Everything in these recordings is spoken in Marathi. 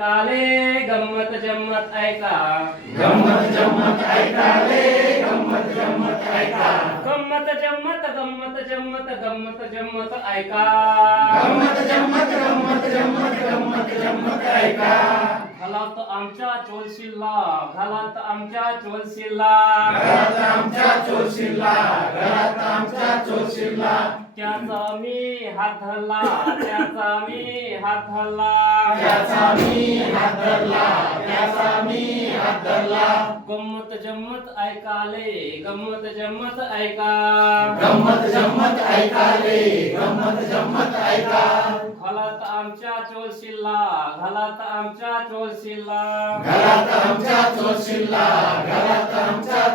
काले गंमत जम्मत ऐका. गंमत जम्मत ऐकाले गंमत जम्मत ऐका. गंमत जम्मत गंमत जम्मत गंमत जम्मत ऐका. गंमत जम्मत गंमत जम्मत गंमत जम्मत ऐका. घालात आमच्या चोलशिल्ला घालात आमच्या चोलशिल्ला. घरात आमच्या आमच्या चोरशिल्ला त्याचा मी हात धरला त्याचा मी हात धरला. त्याचा मी हात धरला त्याचा मी हात धरला. गंमत जम्मत ऐकाले गंमत जम्मत ऐका. गंमत जम्मत ऐकाले गंमत जम्मत ऐका. घालात आमच्या चोलशिल्ला घालात आमच्या चोलशिल्ला घरात आमच्या चोरशिल्ला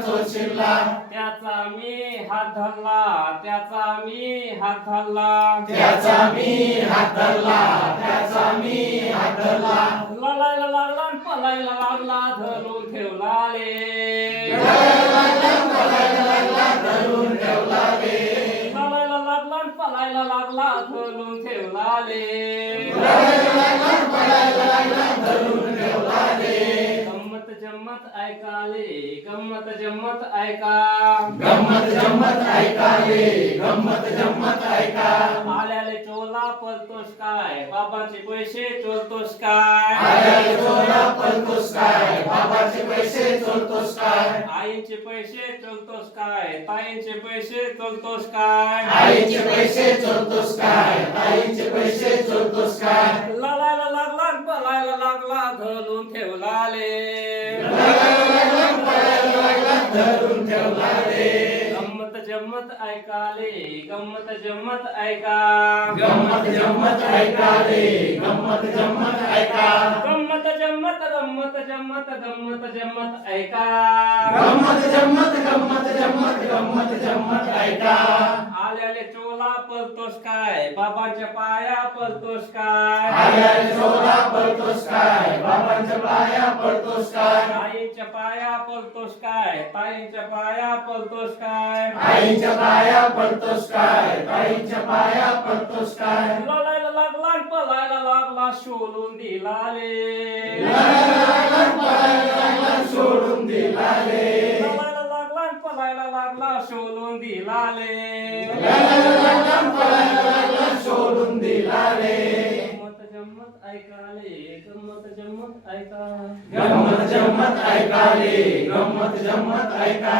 चोरशिल्ला त्याचा मी हात धरला त्याचा मी हात धरला. त्याचा मी हात धरला त्याचा मी हात धरला. लढायला लागला पलायला लागला धरून ठेवला ले पळायला लागला धरून ठेवला रे लढायला लागला पलायला धरून ठेवला लागला पळायला लागला धरून ठेवला जम्मत ऐकाले गंमत जम्मत ऐका. गंमत जम्मत ऐकाले गंमत जम्मत ऐका. आल्याले चोला पलतोस काय? बाबाचे पैसे चोलतोस काय? आल्याला चोरा पलतोस काय? बाबाचे पैसे चोरतोस काय? आईचे पैसे चोलतोस काय? ताईंचे पैसे चोलतोस काय? आईचे पैसे चोरतोस काय? ताईचे पैसे चोरतोस काय? लढायला लागला लागला धरून ठेवला गम्मत धरून ठेवला गंमत जम्मत ऐकाले गंमत जम्मत ऐका. गंमत जम्मत ऐकाले गंमत जम्मत ऐका. गंमत जम्मत गंमत जम्मत गंमत जम्मत ऐका. गंमत जम्मत चोला पलतोस काय? बाबांच्या पाया पलतोस काय? चोरा पळतोस काय? बाबांच्या पाया पळतोस काय? आईच्या पाया पलतोस काय? ताईंच्या पाया पलतोस काय? आईच्या पाया पळतोस काय? ताईच्या पाया पळतोस काय? लढायला लागला पळायला लागला शोलून दिला लागला सोडून दिला रे. लागला आणि पळायला लागला शोलून दिला सोडून दिला रे गंमत जम्मत ऐकाले गंमत जम्मत ऐका. गंमत जम्मत ऐकाले गंमत जम्मत ऐका.